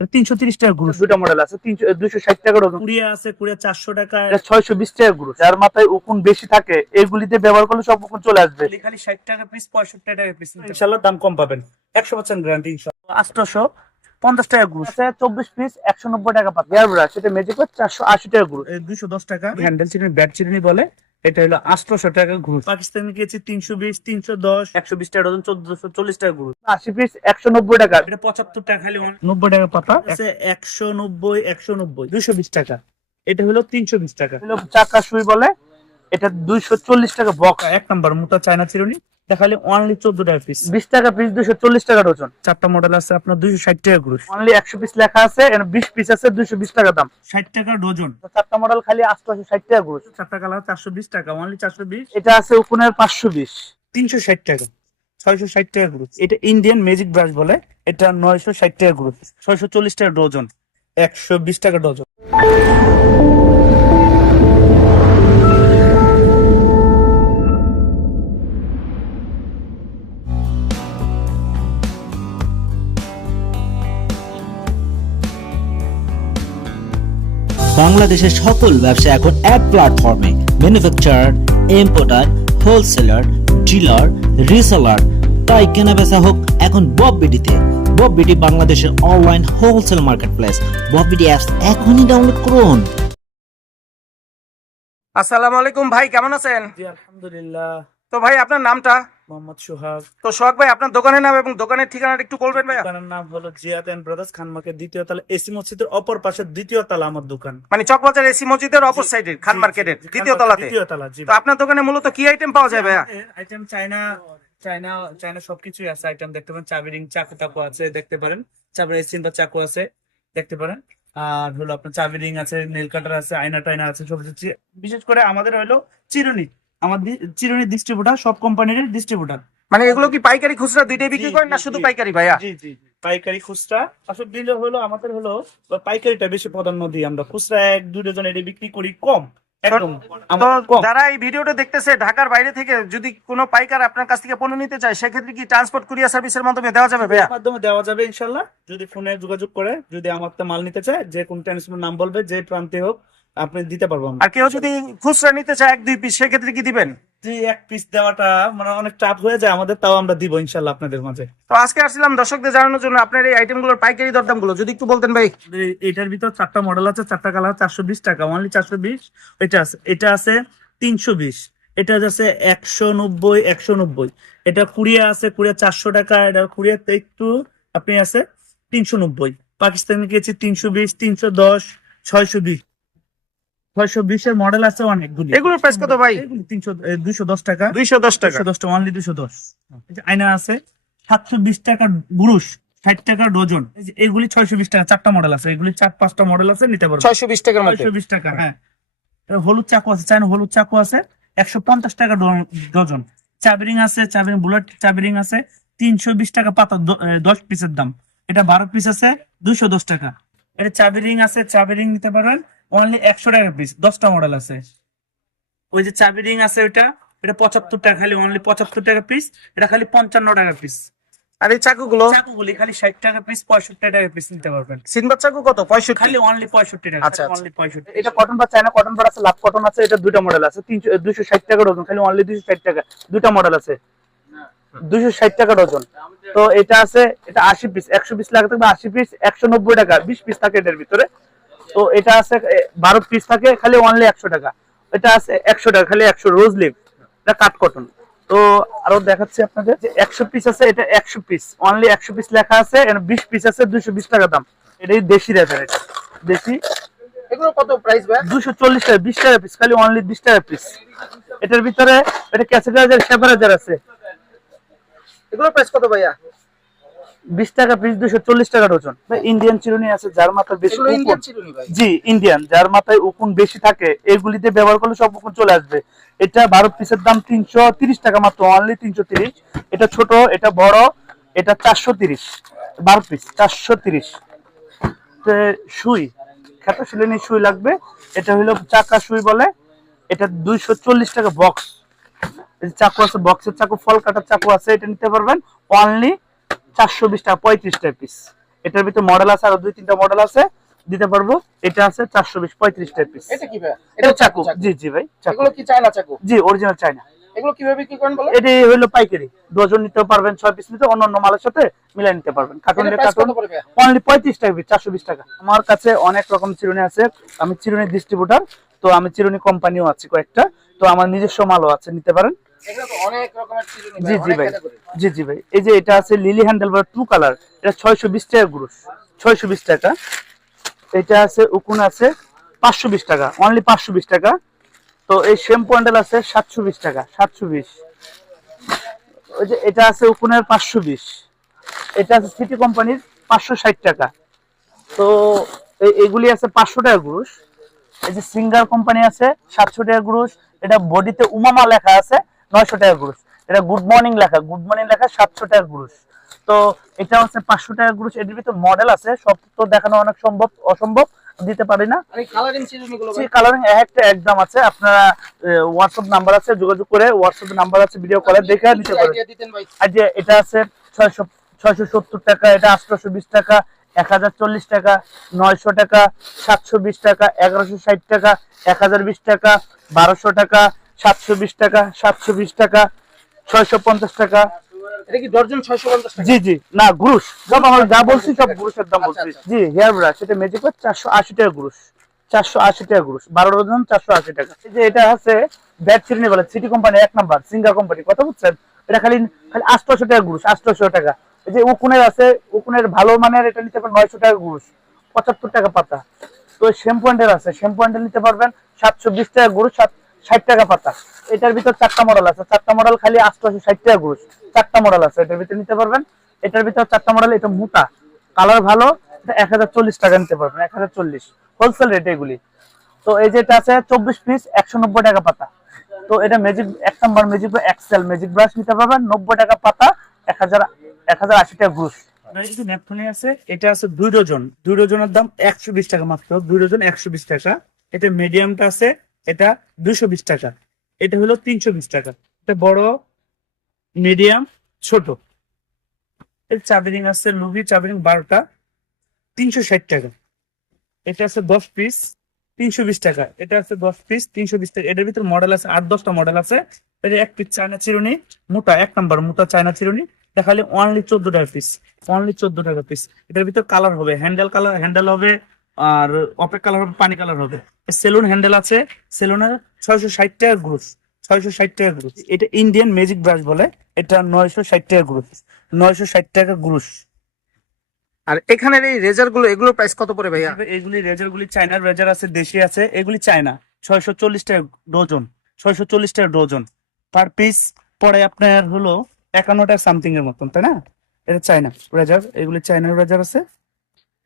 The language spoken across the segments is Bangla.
তিনশো তিরিশ টাকা গ্রুপ দুটা মডেল আছে তিনশো ষাট টাকা কুড়িয়া আছে কুড়িয়া চারশো টাকা। ছয়শো বিশ টাকা গ্রুপ যার মাথায় উকুন বেশি থাকে এগুলিতে ব্যবহার করলে সব উকুন চলে আসবে। খালি ষাট টাকা পিস পঁয়ষট্টি টাকা পিস ইনশাল্লাহ দাম কম পাবেন। একশো পার্সেন্ট গ্যারান্টি আটশোশো পঞ্চাশ টাকা গ্রুপ চব্বিশ পিস একশো নব্বই টাকা পাবে মেজিক চারশো আশি টাকা গ্রুপ দুইশো দশ টাকা। হ্যান্ডেল চিনি ব্যাট চিনি বলে। এটা হলো আটশোশো টাকা ঘুষ। পাকিস্তানে গিয়েছি তিনশো বিশ তিনশো দশ। একশো বিশ টাকা ডজন চোদ্দশো চল্লিশ টাকা ঘুষ। আশি পিস একশো নব্বই টাকা। এটা পঁচাত্তর টাকা খালি নব্বই টাকা পাতা আছে একশো নব্বই একশো নব্বই। দুশো বিশ টাকা। এটা হলো তিনশো বিশ টাকা। চাকা সুই বলে এটা দুইশো চল্লিশ টাকা বক্স এক নাম্বার মোটা চায়না চিরুনি। দেখালে অনলি চোদ্দ টাকা পিস বিশ টাকা পিস দুইশো চল্লিশ টাকা ডজন চারটা মডেল আছে আপনার দুইশো ষাট টাকা ঘুষ অনলি একশো পিস লেখা আছে বিশ পিস আছে দুইশো বিশ টাকা দাম। ষাট টাকা ডজন চারটা মডেল খালি আটশো ষাট টাকা গ্রুপ চারটা কালার চারশো বিশ টাকা অনলি চারশো বিশ। এটা আছে উকুনের পাঁচশো বিশ। তিনশো ষাট টাকা ছয়শো ষাট টাকা গ্রুপ এটা ইন্ডিয়ান ম্যাজিক ব্রাশ বলে এটা নয়শো ষাট টাকা গ্রুপ ছয়শো চল্লিশ টাকা ডজন একশো বিশ টাকা ডজন বাংলাদেশের সকল ব্যবসা এখন এক প্ল্যাটফর্মে manufacturer importer wholesaler dealer reseller তাই কেনা বেচা হোক এখন বব বিডিতে বব বিডি বাংলাদেশের online wholesale marketplace Bob BD apps এখনই ডাউনলোড করুন। আসসালামু আলাইকুম ভাই কেমন আছেন? জি আলহামদুলিল্লাহ। তো ভাই আপনার নামটা? মোহাম্মদ সোহাগ। তো সোহাগ ভাই আপনার দোকানের নাম এবং দোকানের ঠিকানাটা একটু বলবেন ভাইয়া। দোকানের নাম হলো Ziyad and brothers Khan market দ্বিতীয় তলা এসি মসজিদের অপর পাশে দ্বিতীয় তলা আমার দোকান। মানে চকবাজার এসি মসজিদের অপর সাইডে খান মার্কেটের দ্বিতীয় তলাতে। দ্বিতীয় তলা জি। তো আপনার দোকানে মূলত কি আইটেম পাওয়া যায় ভাইয়া? আইটেম চাইনা চাইনা চাইনা সবকিছুই আছে আইটেম দেখতে পারেন। চাবি রিং চাকু টাকু আছে দেখতে পারেন। চাবি এসিন বা চাকু আছে দেখতে পারেন। আর হলো আপনার চাবি রিং আছে নেল কাটার আছে আয়না টাইনা আছে সব বিশেষ করে আমাদের হলো চিরুনি। ডিস্ট্রিবিউটার সব কোম্পানির ডিস্ট্রিবিউটার মানে এগুলো কি পাইকারি খুচরা দুইটাই বিক্রি করেন না শুধু পাইকারি ভাইয়া? জি জি। পাইকারি খুচরা। আসলে দিলে হলো আমাদের হলো পাইকারিটা বেশি প্রাধান্য দিই আমরা। খুচরা এক দুই ডজন এটা বিক্রি করি আমাদের কম। যারা এই ভিডিওটা দেখতেছে ঢাকার বাইরে থেকে যদি কোনো পাইকার আপনার কাছ থেকে পণ্য নিতে চায় সেক্ষেত্রে কি ট্রান্সপোর্ট কুরিয়ার সার্ভিসের মাধ্যমে দেওয়া যাবে ভাইয়া? মাধ্যমে দেওয়া যাবে ইনশাল্লাহ। যদি ফোনে যোগাযোগ করে যদি আমার মাল নিতে চায় যে কোন ট্রান্সপোর্ট নাম বলবে যে প্রান্তে হোক আপনি দিতে পারব আর কেউ যদি খুচরা নিতে চায় এক দুই পিস সেক্ষেত্রে কি দিবেন? যে এক পিস দেওয়াটা মানে অনেক চাপ হয়ে যায় আমাদের তাও আমরা দিব ইনশাল্লাহ আপনাদের মাঝে। তো আজকে আসছিলাম দর্শকদের জানানোর জন্য আপনার এই আইটেমগুলোর পাইকারি দরদামগুলো যদি একটু বলতেন ভাই। এটার ভিতর চারটা মডেল আছে চারটা কালার চারশো বিশ টাকা অনলি চারশো বিশ এটা আছে এটা আছে তিনশো বিশ এটা আছে একশো নব্বই একশো নব্বই। এটা কুড়িয়া আছে কুড়িয়া চারশো টাকা এটা কুড়িয়াতে একটু আপনি আছে তিনশো নব্বই। পাকিস্তানে গেছি তিনশো বিশ তিনশো দশ ছয়শো বিশ। ছয়শো বিশের মডেল আছে অনেকগুলি। এগুলোর প্রাইস কত ভাই? তিনশো দুশো দশ টাকা। দুইশো দশ টাকা। দশ টাকা অনলি দুশো। দশ আয়না আছে সাতশো বিশ টাকা বুরুষ ষাট টাকা ডজন। এগুলি ছয়শো বিশ টাকা চারটা মডেল আছে। এগুলি চার পাঁচটা মডেল আছে নিতে পারব। ছয়শো বিশ টাকার ছয়শো বিশ টাকা হ্যাঁ। হলুদ চাকু আছে চায়না হলুদ চাকু আছে একশো পঞ্চাশ টাকা ডজন। চাবিরিং আছে চাবিরিং বুলেট চাবিরিং আছে তিনশো বিশ টাকা পাতা দশ পিসের দাম। এটা বারো পিস আছে দুশো দশ টাকা। এটা চাবিরিং আছে চাবিরিং নিতে পারবেন অনলি একশো টাকা পিস দশটা মডেল আছে। ওই যে চাবিরিং আছে ওইটা এটা পঁচাত্তর টাকা খালি অনলি পঁচাত্তর টাকা পিস এটা খালি পঞ্চান্ন টাকা পিস আর এই চাকুগুলো? চাকুগুলি খালি ষাট টাকা পিস পঁয়ষট্টি টাকা পিস নিতে পারবেন। সিনবাদ চাকু কত? পঁয়ষট্টি? খালি অনলি পঁয়ষট্টি টাকা আচ্ছা, আচ্ছা। অনলি পঁয়ষট্টি এটা কটন বা চায়না কটন বার আছে লাভ কটন আছে এটা দুইটা মডেল আছে। তিনশো দুইশো ষাট টাকা ডজন খালি অনলি দুইশো ষাট টাকা দুইটা মডেল আছে। দুইশো ষাট টাকা ডজন। তো এটা আছে এটা আশি পিস একশো পিস লাগে থাকবে আশি পিস একশো নব্বই টাকা বিশ পিস থাকে এটার ভিতরে। তো এটা আছে বারো পিস থাকে খালি অনলি একশো টাকা। এটা আছে একশো টাকা খালি একশো রোজ লিভ এটা কাট কটন তো আরও দেখাচ্ছি আপনাদের যে একশো পিস আছে এটা একশো পিস অনলি একশো পিস লেখা আছে বিশ পিস আছে দুইশো বিশ টাকা দাম। এটাই দেশি রেফার এটা দেশি। এগুলো কত প্রাইস ভাই? দুশো চল্লিশ টাকা বিশ টাকা পিস খালি অনলি বিশ টাকা পিস এটার ভিতরে এটা সেপারাইজার আছে। এগুলো প্রাইস কত ভাইয়া? বিশ টাকা পিস দুশো চল্লিশ টাকা ডজন ইন্ডিয়ান চিরুনি আছে যার মাথায় বেশি ইন্ডিয়ান চিরুনি ভাই। জি ইন্ডিয়ান যার মাথায় উকুন বেশি থাকে এগুলিতে ব্যবহার করলে সব উকুন চলে আসবে। এটা বারো পিসের দাম তিনশো তিরিশ টাকা মাত্র অনলি তিনশো তিরিশ। এটা ছোট এটা বড় এটা চারশো তিরিশ। বারো পিস চারশো তিরিশ। সুই খেতা শিলেনি সুই লাগবে। এটা হলো চাকা সুই বলে এটা দুইশো চল্লিশ টাকা বক্স চাকু আছে বক্সের চাকু ফল কাটার চাকু আছে এটা নিতে পারবেন অনলি চারশো বিশ টাকা পঁয়ত্রিশ টাকা পিস এটার ভিতরে মডেল আছে আরও দুই তিনটা মডেল আছে দিতে পারব। এটা আছে চারশো বিশ পঁয়ত্রিশ টাকা পিস এটা চাকু। জি জি ভাই চাকু। কি চায়না চাকু? জি অরিজিনাল চাইনা এগুলো কীভাবে কি করেন বলো এটি হলো পাইকারি। ডজন নিতে পারবেন ছয় পিস নিতে অন্য অন্য মালের সাথে মিলাই নিতে পারবেন। কার্টুন কার্টুন অনলি টাকা আমার কাছে অনেক রকম চিরুনি আছে। আমি চিরুনি ডিস্ট্রিবিউটার তো আমি চিরুনি কোম্পানিও আছে কয়েকটা। তো আমার নিজস্ব মালও আছে নিতে পারেন। জি জি ভাই। জি জি ভাই। এই যে এটা আছে লিলি হ্যান্ডেল বা টু কালার। এটা ছয়শো বিশ টাকা গ্রুস ছয়শো বিশ টাকা। এটা আছে উকুন আছে পাঁচশো বিশ টাকা। অনলি পাঁচশো বিশ টাকা। তো এই শ্যাম্পু হ্যান্ডেল আছে সাতশো বিশ টাকা। সাতশো বিশ। ওই যে এটা আছে উকুনের পাঁচশো বিশ। এটা আছে সিটি কোম্পানির পাঁচশো ষাট টাকা। তো এই- এগুলি আছে পাঁচশো টাকা গ্রুস এই যে সিঙ্গার কোম্পানি আছে সাতশো টাকা গ্রুস এটা বডিতে উমামা লেখা আছে। নয়শো টাকা গ্রুস এটা গুড মর্নিং লেখা গুড মর্নিং লেখা সাতশো টাকা গ্রুস তো এটা হচ্ছে পাঁচশো টাকা গ্রুস এটির ভিতরে মডেল আছে সব তো দেখানো অনেক সম্ভব অসম্ভব দিতে পারি না। কালারিং একটা একদম আছে আপনারা হোয়াটসঅ্যাপ নাম্বার আছে যোগাযোগ করে হোয়াটসঅ্যাপ নাম্বার আছে ভিডিও কলে দেখে নিতে পারেন। আর যে এটা আছে ছয়শো ছয়শো সত্তর টাকা এটা আঠারোশো বিশ টাকা এক হাজার চল্লিশ টাকা নয়শো টাকা সাতশো বিশ টাকা এগারোশো ষাট টাকা এক হাজার বিশ টাকা বারোশো টাকা সাতশো বিশ টাকা সাতশো বিশ টাকা ছয়শো পঞ্চাশ টাকা। এটা কি ডর্জন 650 টাকা? জি জি। না সব আমার যা বলছি সব দাম আচ্ছা, বলছি। আচ্ছা। জি হেয়ার ব্রাশ। এটা চারশো আশি টাকা গ্রুশ। চারশো আশি টাকা বারো ডজন চারশো আশি টাকা। এই যে এটা আছে ব্যাট বলে সিটি কোম্পানি এক নাম্বার সিঙ্গার কোম্পানি। কথা বুঝছেন? এটা খালি খালি আটশোশো টাকা গ্রুশ আটশোশো টাকা। এই যে উকুনের আছে উকুনের ভালো মানের এটা নিতে পারেন নয়শো টাকা গ্রুশ। পঁচাত্তর টাকা পাতা। তো শ্যাম্পু আছে। শ্যাম্পু নিতে পারবেন সাতশো বিশ টাকা গ্রুশ ষাট টাকা পাতা। এটার ভিতর চারটা মডেল আছে। চারটা মডেল খালি আটশোশো ষাট টাকা গ্রুশ চারটা মডেল আছে। এটার ভিতরে নিতে পারবেন। এটার ভিতর চারটা মডেল এটা মোটা। কালার ভালো এক হাজার চল্লিশ টাকা নিতে পারবেন, এক হাজার চল্লিশ। হোলসেল রেট এগুলি। তো এই যেটা আছে, চব্বিশ পিস একশো নব্বই টাকা পাতা। তো এটা ম্যাজিক এক number magic excel magic brush নিতে পারবেন, নব্বই টাকা পাতা, এক হাজার এক হাজার আশি টাকা ন্যাপথনে আছে, এটা আছে দুই ডজন। দুই ডজনের দাম একশো বিশ টাকা মাত্র। দুই ডজন একশো বিশ টাকা। এটা মিডিয়ামটা আছে এটা দুশো বিশ টাকা। এটা হলো তিনশো বিশ টাকা। এটা বড় মিডিয়াম ছোট। এর চাবিরিং আছে লুবি চাবিরিং বারোটা, তিনশো ষাট টাকা। এটা আছে দশ পিস তিনশো বিশ টাকা। এটা আছে দশ পিস তিনশো বিশ টাকা। এটার ভিতরে মডেল আছে, আট দশটা মডেল আছে। এটা এক পিস চায়না চিরুনি, মোটা, এক নাম্বার মোটা চায়না চিরুনি। দেখালে খালি অনলি চোদ্দ টাকা পিস অনলি চোদ্দ টাকা পিস এটার ভিতর কালার হবে হ্যান্ডেল কালার হ্যান্ডেল হবে আর অপেক কালার হবে পানি কালার হবে। সেলুন হ্যান্ডেল আছে সেলুনের ছয়শো ষাট টাকা গ্রুস ছয়শো ষাট টাকা গ্রুস এটা ইন্ডিয়ান ম্যাজিক ব্রাশ বলে এটা নয়শো ষাট টাকা গ্রুস নয়শো ষাট টাকা গ্রুস আর এখানের এই রেজারগুলো এগুলোর প্রাইস কত পড়ে ভাইয়া? এগুলি রেজার গুলি চায়নার রেজার আছে দেশি আছে এগুলি চায়না। ছয়শো চল্লিশ টাকা ডজন ছয়শো চল্লিশ টাকা ডজন। পার পিস পরে আপনার হলো একান্ন টাকা সামথিং এর মতন তাই না? এটা চায়না রেজার এগুলি চায়নার রেজার আছে।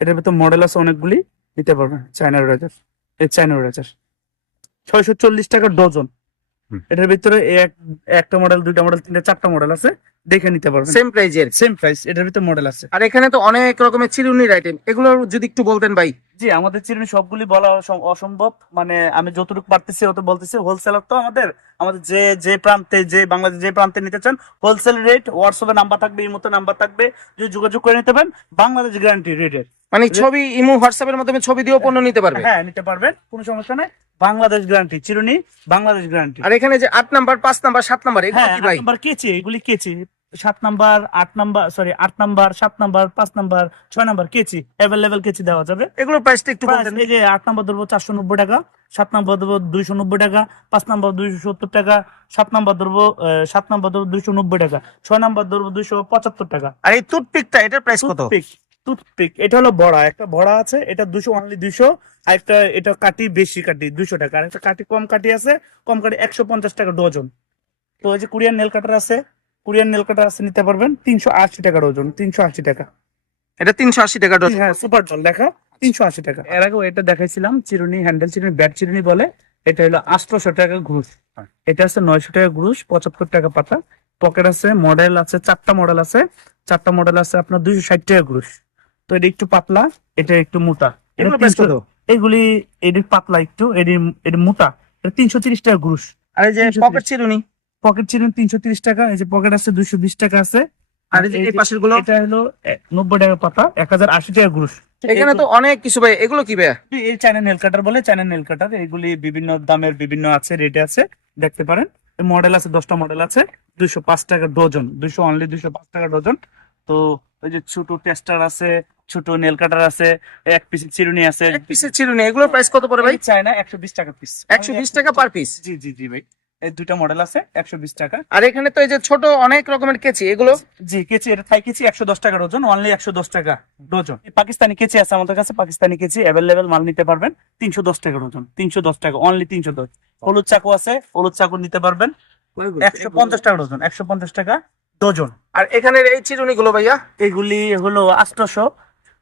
এটার ভিতর মডেল আছে অনেকগুলি। নিতে পারবেন চায়নার রাজার। এই চায়নার রাজার। ছয়শো চল্লিশ টাকা ডজন। এটার ভিতরে এক একটা মডেল দুইটা মডেল তিনটা চারটা মডেল আছে দেখে নিতে পারবেন। সেম প্রাইজের সেম প্রাইস এটার ভিতরে মডেল আছে। আর এখানে তো অনেক রকমের চিরুনির আইটেম এগুলো যদি একটু বলতেন ভাই। জি আমাদের চিরুনি সবগুলি বলা অসম্ভব। মানে আমি যতটুকু পারতেছি অত বলতেছি। হোলসেলার তো আমাদের আমাদের যে যে প্রান্তে যে বাংলাদেশ যে প্রান্তে নিতে চান হোলসেল রেট হোয়াটসঅ্যাপে নাম্বার থাকবে এই মতো নাম্বার থাকবে। যদি যোগাযোগ করে নিতে পারেন বাংলাদেশ গ্যারান্টি রেটের মানে ছবি ইমো হোয়াটসঅ্যাপের মাধ্যমে ছবি দিয়েও পণ্য নিতে পারবে। হ্যাঁ নিতে পারবেন কোনো সমস্যা নাই। বাংলাদেশ গ্যারান্টি চিরুনি বাংলাদেশ গ্যারান্টি আর এখানে যে আট নাম্বার পাঁচ নাম্বার সাত নাম্বার এগুলো হ্যাঁ কি ভাই? নাম্বার কেচি এগুলি কেচি সাত নাম্বার আট নাম্বার সরি আট নাম্বার সাত নাম্বার পাঁচ নাম্বার ছয় নাম্বার কেচি অ্যাভেলেবেল কেচি দেওয়া যাবে? এগুলোর প্রাইসটা একটু এই যে আট নম্বর ধরবো চারশো নব্বই টাকা সাত নম্বর ধরবো দুইশো নব্বই টাকা পাঁচ নম্বর দুইশো সত্তর টাকা সাত নম্বর ধরবো সাত নম্বর ধরবো দুইশো নব্বই টাকা ছয় নম্বর ধরবো দুইশো পঁচাত্তর টাকা। আর এই টুথপিকটা এটার প্রাইস কত? টুথপিক টুথপিক এটা হলো বড়া একটা বড়া আছে এটা দুশো অনলি দুইশো আর একটা এটা কাটি বেশি কাটি দুইশো টাকা আর একটা কাটি কম কাটি আছে কম কাটি একশো পঞ্চাশ টাকা ডজন। তো ওই যে কোরিয়ান নেল কাটার আছে কোরিয়ান নেল কাটার আছে নিতে পারবেন তিনশো আশি টাকা ডজন তিনশো আশি টাকা। এটা তিনশো আশি টাকা ডজন। হ্যাঁ সুপার জল দেখা তিনশো আশি টাকা। এর আগেও এটা দেখাইছিলাম চিরুনি হ্যান্ডেল চিরুনি ব্যাট চিরুনি বলে এটা হলো আটশোশো টাকা ঘুষ। এটা আছে নয়শো টাকা ঘুষ পঁচাত্তর টাকা পাতা। পকেট আছে মডেল আছে চারটা মডেল আছে চারটা মডেল আছে আপনার দুইশো ষাট টাকা ঘুষ। তো এটা একটু পাতলা এটা একটু মোটা। এটা এগুলো প্রাইস 300 কত এগুলি এটি পাতলা একটু এটি এটি মোটা। এটা তিনশো তিরিশ টাকা ঘুষ আর এই যে 330 পকেট চিরুনি পকেট চিরুনি তিনশো তিরিশ টাকা এই যে পকেট আছে দুইশো বিশ টাকা আছে। আর এই যে পাশেরগুলো এটা হলো নব্বই টাকা পাতা এক হাজার আশি টাকা গ্রুশ এখানে তো অনেক কিছু ভাই এগুলো কি ভাইয়া? এই চায়না নেল কাটার বলে চায়না নেল কাটার এগুলি বিভিন্ন দামের বিভিন্ন আছে রেটে আছে দেখতে পারেন। মডেল আছে দশটা মডেল আছে দুইশো পাঁচ টাকা ডজন দুইশো অনলি দুইশো পাঁচ টাকা ডজন। তো ওই যে ছোট টেস্টার আছে ছোট নেল কাটার আছে এক পিস চিরুনি আছে। এক পিসের চিরুনি এগুলোর প্রাইস কত পড়ে ভাই? চায়না একশো বিশ টাকা পিস একশো বিশ টাকা পার পিস জি জি জি ভাই। এই মডেল আছে একশো বিশ টাকা। আর এখানে তো এই যে ছোট অনেক রকমের কেচি এগুলো? জি কেচি এটা থাই কেচি একশো দশ অনলি একশো দশ টাকা ডজন পাকিস্তানি কেচি আছে আমাদের কাছে পাকিস্তানি কেচি অ্যাভেলেবেল মাল নিতে পারবেন তিনশো দশ টাকা ডজন তিনশো দশ টাকা অনলি তিনশো দশ। হলুদ চাকু আছে হলুদ চাকু নিতে পারবেন একশো পঞ্চাশ টাকা ডজন একশো পঞ্চাশ টাকা ডজন আর এখানের এই চিরুনি গুলো ভাইয়া? এগুলি হলো আটশোশো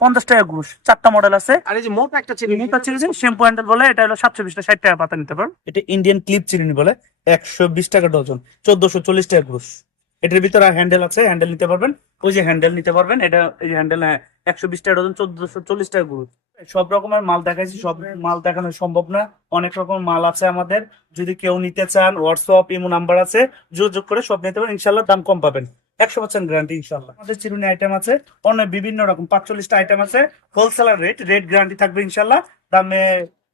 পঞ্চাশ টাকা ঘুষ। চারটা মডেল আছে। আর এই যে মোটা একটা চিরুনি মোটা চিরুনি শ্যাম্পু হ্যান্ডেল বলে এটা হলো সাতশো বিশ ষাট টাকা পাতা নিতে পারেন এটা ইন্ডিয়ান ক্লিপ চিরুনি বলে একশো বিশ টাকা ডজন চোদ্দশো চল্লিশ টাকা ঘুষ। এটার ভিতরে হ্যান্ডেল আছে হ্যান্ডেল নিতে পারবেন। ওই যে হ্যান্ডেল নিতে পারবেন এটা এই যে হ্যান্ডেল হ্যাঁ একশো বিশ টাকা ডজন চোদ্দশো চল্লিশ টাকা ঘুষ। সব রকমের মাল দেখাইছি সব মাল দেখানো সম্ভব না। অনেক রকম মাল আছে আমাদের। যদি কেউ নিতে চান হোয়াটসঅ্যাপ ইমো নাম্বার আছে যোগাযোগ করে সব নিতে পারেন। ইনশাল্লাহ দাম কম পাবেন। একশো পার্সেন্ট গ্যারান্টি ইনশাল্লাহ আমাদের চিরুনি আইটেম আছে অন্য বিভিন্ন রকম পাঁচচল্লিশটা আইটেম আছে হোলসেলার রেট রেট গ্যারান্টি থাকবে ইনশাল্লাহ দামে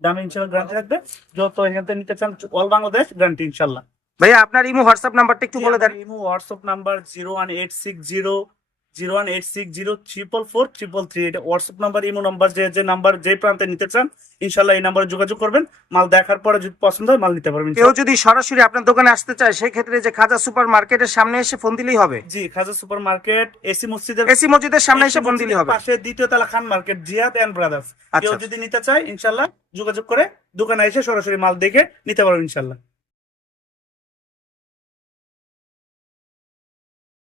দামে ইনশাল্লাহ গ্যারান্টি থাকবে যত এখান থেকে নিতে চান অল বাংলাদেশ গ্যারান্টি ইনশাল্লাহ ভাইয়া আপনার ইমো হোয়াটসঅ্যাপ নাম্বারটা একটু বলে দেন। Imo WhatsApp number zero one eight six zero zero one eight six zero triple four triple three. এটা হোয়াটসঅ্যাপ নাম্বার ইমো নাম্বার যে যে নাম্বার যে প্রান্তে নিতে চান ইনশাল্লাহ এই নাম্বারে যোগাযোগ করবেন। মাল দেখার পরে যদি পছন্দ হয় মাল নিতে পারবেন। কেউ যদি সরাসরি আপনার দোকানে আসতে চায় সেই ক্ষেত্রে যে খাজা সুপার মার্কেটের সামনে এসে ফোন দিলেই হবে। জি খাজা সুপার মার্কেট এসি মসজিদের এসি মসজিদের সামনে এসে ফোন দিলেই হবে। পাশে দ্বিতীয় তলা Khan market Ziyad and brothers. কেউ আচ্ছা। যদি নিতে চায় ইনশাল্লাহ যোগাযোগ করে দোকানে এসে সরাসরি মাল দেখে নিতে পারবেন ইনশাল্লাহ।